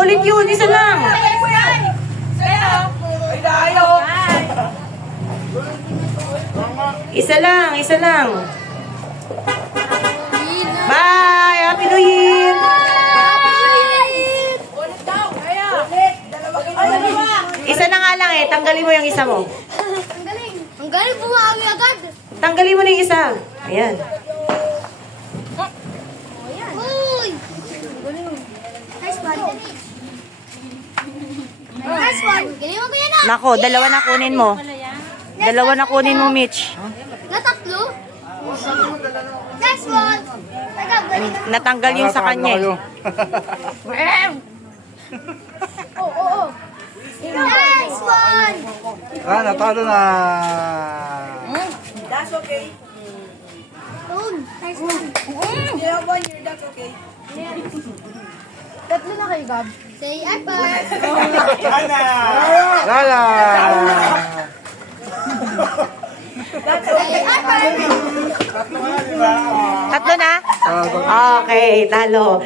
ulit yun. Isa lang. Isa lang, isa lang. Bye! Happy New Year! Isa na nga lang eh. Tanggalin mo yung isa mo. Ang galing bumawi agad. Tanggalin mo na yung isa. Ayan. Uy! Nice one. Nice one. Galing mo kuya na. Nako, dalawa na kunin mo. Dalawa na kunin mo, Mitch. Natatlo? Nice one. Teka, galing. Natanggal yung sa kanya eh. Oo. Nice one. Ah, natalo na. That's okay. Nice one. You have 1 year, that's okay. Tatlo na kayo, Gab. Say apple. Lala. Say apple. Tatlo na? Okay, talo.